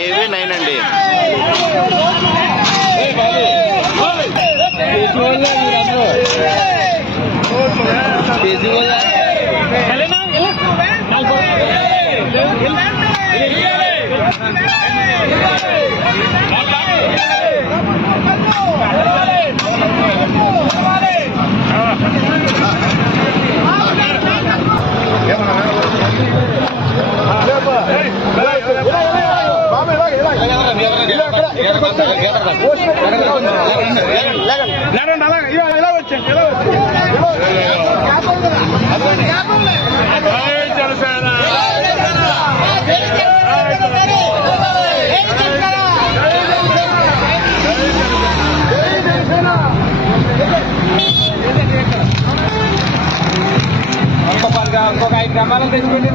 AV9 అండి. ఇంకొక 5 గ్రామాలను తెచ్చుకోండి.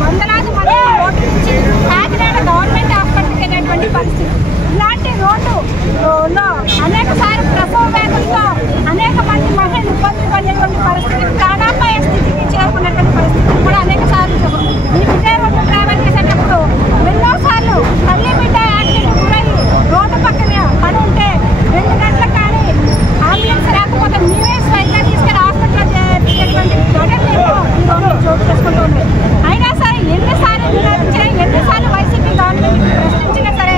వందలాది మంది ఓటు ఇచ్చి కాకినాడ గవర్నమెంట్ హాస్పిటల్కి వెళ్ళేటువంటి పరిస్థితి. ఇలాంటి రోడ్డులో అనేక సార్లు ప్రసవ వేగంతో అనేక మంది మహిళలు ఇబ్బంది పడేటువంటి పరిస్థితి, ప్రాణాపాయ స్థితికి చేరుకున్నటువంటి పరిస్థితి కూడా అనేక సార్లు ఈ విజయ రోడ్డు ట్రావెల్ చేసేటప్పుడు ఎన్నోసార్లు తల్లి బిడ్డ యాక్సిడెంట్ గురయ్యి రోడ్డు పక్కన పని ఉంటే 2 గంటలకు కానీ అంబులెన్స్ రాకపోతే మీరే స్వయంగా తీసుకెళ్ళి హాస్పిటల్ చేసేటువంటి ఘటనలు ఈ రోడ్డు చోటు చేసుకుంటూ ఉంది. అయినా సరే ఎన్నిసార్లు వినియోగించినా, ఎన్నిసార్లు వైసీపీ గవర్నమెంట్ ప్రశ్నించినా సరే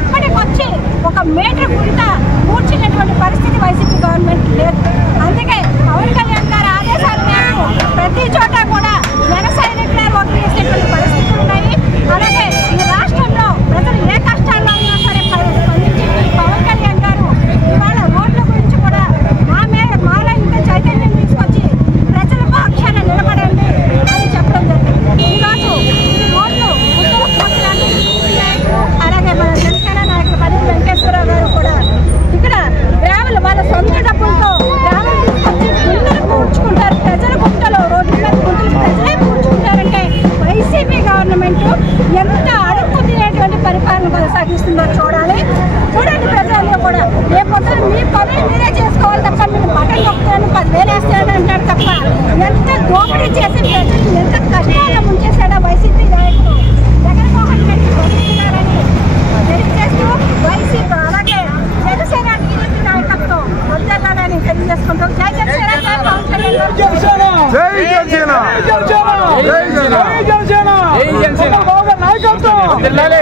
ఇప్పటికొచ్చి 1 మీటర్ గుంట కూర్చున్నటువంటి పరిస్థితి వైసీపీ గవర్నమెంట్ లేదు. అందుకే పవన్ కళ్యాణ్ గారి ఆదేశాల మేరకు ప్రతి చోట కూడా జన సైనికులే ఓట్లు వేసేటువంటి పరిస్థితులు ఉన్నాయి. అలాగే ఈ రాష్ట్రంలో ప్రజలు ఏ కష్టాల్లో అయినా సరే స్పందించి పవన్ కళ్యాణ్ గారు ఇవాళ రోడ్ల గురించి కూడా మాలో ఇంత చైతన్యం తీసుకొచ్చి ప్రజల పక్షాన నిలబడండి అని చెప్పడం జరిగింది. ఈరోజు ఈ రోడ్లు అలాగే మన జనసేన నాయకులు పల్లి వెంకటేశ్వరరావు గారు కూడా ఇక్కడ గ్రామాలు వాళ్ళ సొంత డబ్బులతో గ్రామాలు తీసుకొచ్చి గుంటలు పూడ్చుకుంటారు. ప్రజల గుంటలో రోడ్ల మీద గుంటలు ప్రజలే పూడ్చుకుంటారంటే వైసీపీ గవర్నమెంట్ ఎంత అడుక్కు తినేటువంటి పరిపాలన కొనసాగిస్తుందో చూడాలి. చూడండి ప్రజలందరూ కూడా రేపొద్దున మీ పనులు మీరే చేసుకోవాలి తప్ప మీరు బటన్ నొక్కుతాను 10,000 వేస్తాను అంటారు తప్ప ఎంత దోపిడీ చేసి ప్రజలు ఎంత కష్టాల్లో ముంచేశాడో వైసీపీ నాయకుడు జగన్మోహన్ రెడ్డి వస్తున్నారని తెలియజేస్తూ వైసీపీ అలాగే జనసేన టీడీపీ నాయకత్వం వద్దలని తెలియజేసుకుంటాం. జై జనసేన, జై పవన్ కళ్యాణ్, జై జనసేన, జై జనసేన, జై జనసేన, జై జనసేన నాయకత్వం.